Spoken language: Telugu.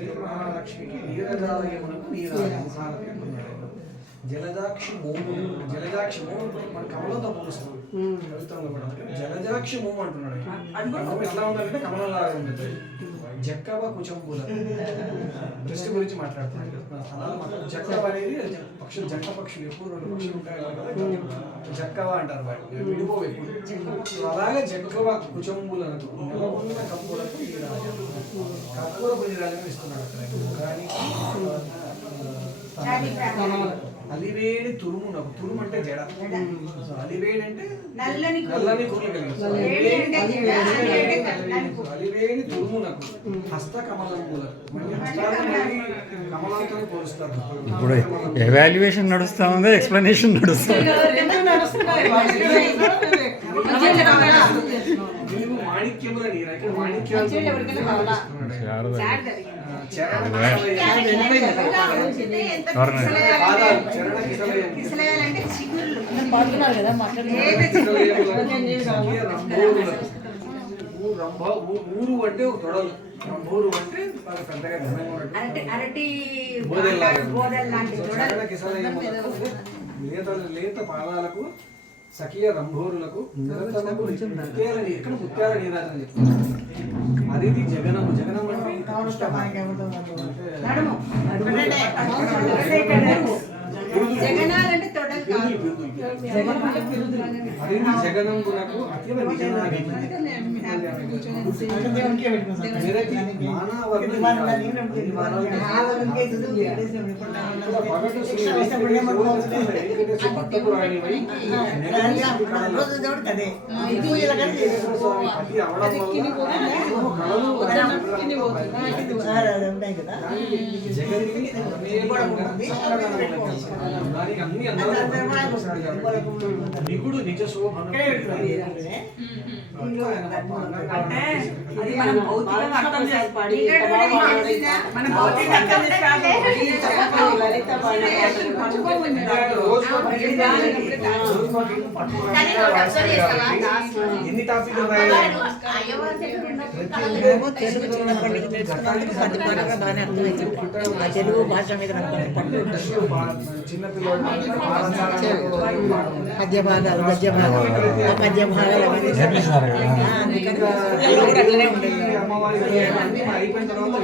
శ్రీ మహాలక్ష్మికి నీరజాలయమునకు నీరాజము జలజాక్షి మోములు జలజాక్షి మోము మన కమలంతో పోలుస్తాం కవిత్వంలో కూడా జలజాక్షి మోము అంటున్నాడు. ఎట్లా ఉందంటే కమలంలాగా ఉంటుంది. జక్కవ కుచంబుల దృష్టి గురించి మాట్లాడుతున్నాడు. స్థలాలు మాత్రం జక్కవ అనేది పక్షులు జంట పక్షులు ఎప్పుడు రెండు పక్షులు ఉంటాయి కదా జక్కవ అంటారు. వాటి విడిపోవు ఎప్పుడు. అలాగే జక్కవ కుచంబులకు నెలకొన్న కప్పులకు కర్పూరపు నీరాజనం ఇస్తున్నాడు అక్కడ. కానీ అలివేడి తురుమునకు తురుము అంటే జడ. అలివేడి అంటే నల్లని కూరలు కలిగి అలివేడి తురుమునకు హస్త కమలంబులకు కమలంతో పోలుస్తారు. ఇప్పుడు ఎవాల్యుయేషన్ నడుస్తా ఉందా ఎక్స్ప్లెనేషన్ నడుస్తా మాణిక్యముల నీరు ఇక్కడ మాణిక్యాలు ఊరు అంటే తొడలు రంభూరు అంటే పెద్దగా లేత పాదాలకు సఖియ రంభోరులకు ఇక్కడ ముత్యాల నీరాజన చెప్తారు. అది జగనము. జగనం అంటే జగనంబునకు అఖిల నిగుడు నిజ శోభన ఎన్ని టాపిక్లు తెలుగు భాష మీద చిన్నపిల్లలు పద్య భాగాలు గద్య భాగాలు పద్య భాగాలు అమ్మవారి అయిపోయిన తర్వాత